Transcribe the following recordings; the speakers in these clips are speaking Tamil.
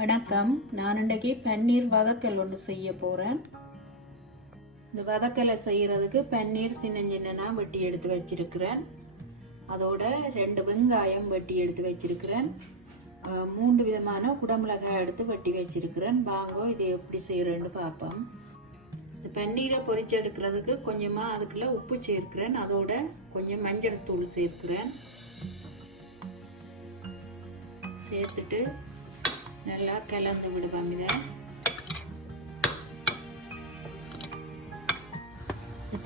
வணக்கம். நான் இன்றைக்கு பன்னீர் வதக்கல் ஒன்று செய்ய போகிறேன். இந்த வதக்கலை செய்கிறதுக்கு பன்னீர் சின்ன சின்னனா வெட்டி எடுத்து வச்சிருக்கிறேன். அதோட 2 வெங்காயம் வெட்டி எடுத்து வச்சிருக்கிறேன். 3 விதமான குடமிளகாய் எடுத்து வெட்டி வச்சிருக்கிறேன். வாங்கோ இதை எப்படி செய்கிறேன்னு பார்ப்போம். இந்த பன்னீரை பொரிச்சு எடுக்கிறதுக்கு கொஞ்சமாக அதுக்குள்ள உப்பு சேர்க்கிறேன். அதோட கொஞ்சம் மஞ்சள் தூள் சேர்க்கிறேன். சேர்த்துட்டு நல்லா கலந்து விடுவோம். இதை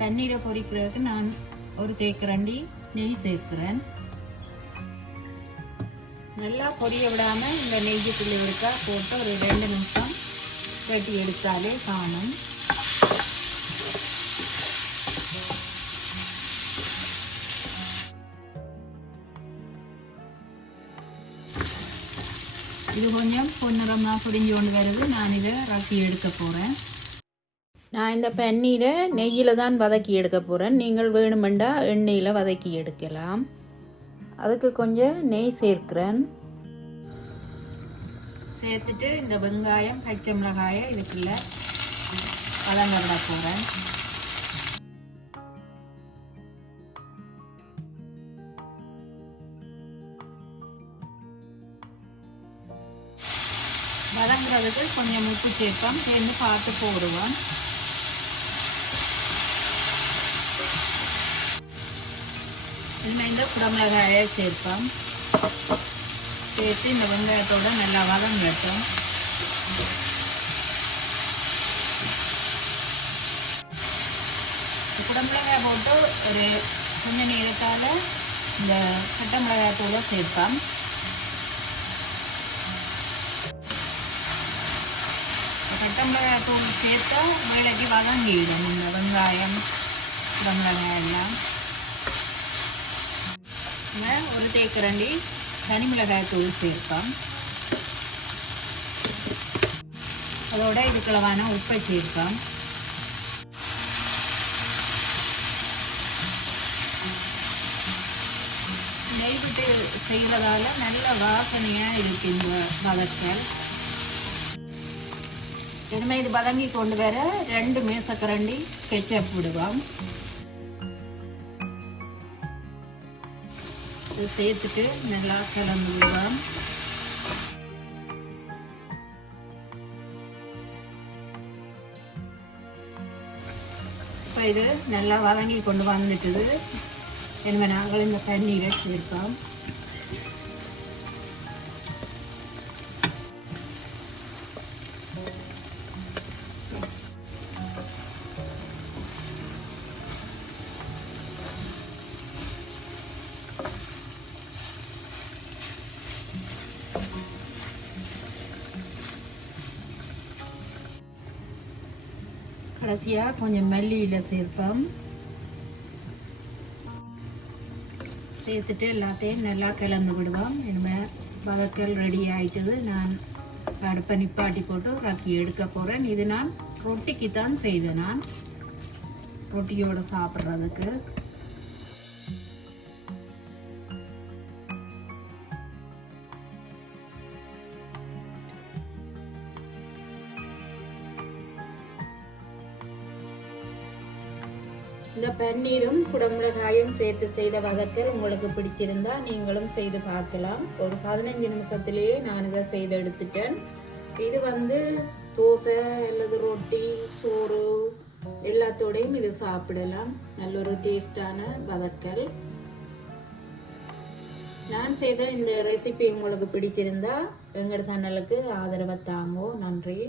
பன்னீரை பொரிக்கிறதுக்கு நான் ஒரு தேக்கரண்டி நெய் சேர்க்கிறேன். நல்லா பொரிய விடாம இந்த நெய்யுக்குள்ள இருக்கா போட்டு ஒரு 2 நிமிஷம் வெட்டி எடுத்தாலே காணும். இது கொஞ்சம் பொன்னிறமாக பிடிஞ்சு கொண்டு வருது. நான் இதை ரக்கி எடுக்க போகிறேன். நான் இந்த பன்னீரை நெய்யில் தான் வதக்கி எடுக்க போகிறேன். நீங்கள் வேணுமெண்டா எண்ணெயில் வதக்கி எடுக்கலாம். அதுக்கு கொஞ்சம் நெய் சேர்க்கிறேன். சேர்த்துட்டு இந்த வெங்காயம் பச்சை மிளகாயை இதுக்குள்ள வதங்க விட போகிறேன். வதங்குறதுக்கு கொஞ்சம் உப்பு சேர்ப்போம். சேர்ந்து பார்த்து போடுவோம். இந்த குடமிளகாயை சேர்ப்போம். சேர்த்து இந்த வெங்காயத்தோட நல்லா வதங்கட்டும். குடமிளகாய் போட்டு ஒரு கொஞ்சம் நேரத்தால் இந்த பட்டை மிளகாயத்தோட சேர்ப்போம். பட்டை மிளகாய் தூள் சேர்த்தா மிளகி வதங்கிடும். இந்த வெங்காயம் குடமிளகாய் எல்லாம் ஒரு தேக்கரண்டி தனி மிளகாய் தூள் சேர்ப்போம். அதோட இதுக்குள்ளவான உப்பை சேர்ப்போம். நெய் விட்டு செய்வதால நல்ல வாசனையாக இருக்கு இந்த வதக்கல். இனிமேல் இது வதங்கி கொண்டு வர 2 மேசக்கரண்டி கெச்சப் விடுவோம். இது சேர்த்துட்டு நல்லா கலந்து விடுவோம். இப்போ இது நல்லா வதங்கி கொண்டு வந்துட்டுது. இனிமேல் நாங்கள் இந்த பன்னீரை சேர்ப்போம். கடைசியாக கொஞ்சம் மல்லியில் சேர்ப்போம். சேர்த்துட்டு எல்லாத்தையும் நல்லா கலந்து விடுவோம். இனிமேல் வதக்கல் ரெடி ஆகிட்டுது. நான் அடுப்பை நிப்பாட்டி போட்டு ரக்கி எடுக்க போகிறேன். இது நான் ரொட்டிக்கு தான் செய்தேன். நான் ரொட்டியோடு சாப்பிட்றதுக்கு. இந்த பன்னீரும் குடமிளகாயும் சேர்த்து செய்த வதக்கல் உங்களுக்கு பிடிச்சிருந்தா நீங்களும் செய்து பார்க்கலாம். ஒரு 15 நிமிஷத்துலேயே நான் இதை செய்து எடுத்துட்டேன். இது தோசை அல்லது ரொட்டி சோறு எல்லாத்தோடையும் இது சாப்பிடலாம். நல்ல ஒரு டேஸ்டான வதக்கல். நான் செய்த இந்த ரெசிபி உங்களுக்கு பிடிச்சிருந்தா எங்களோட சேனலுக்கு ஆதரவை தாங்கோ. நன்றி.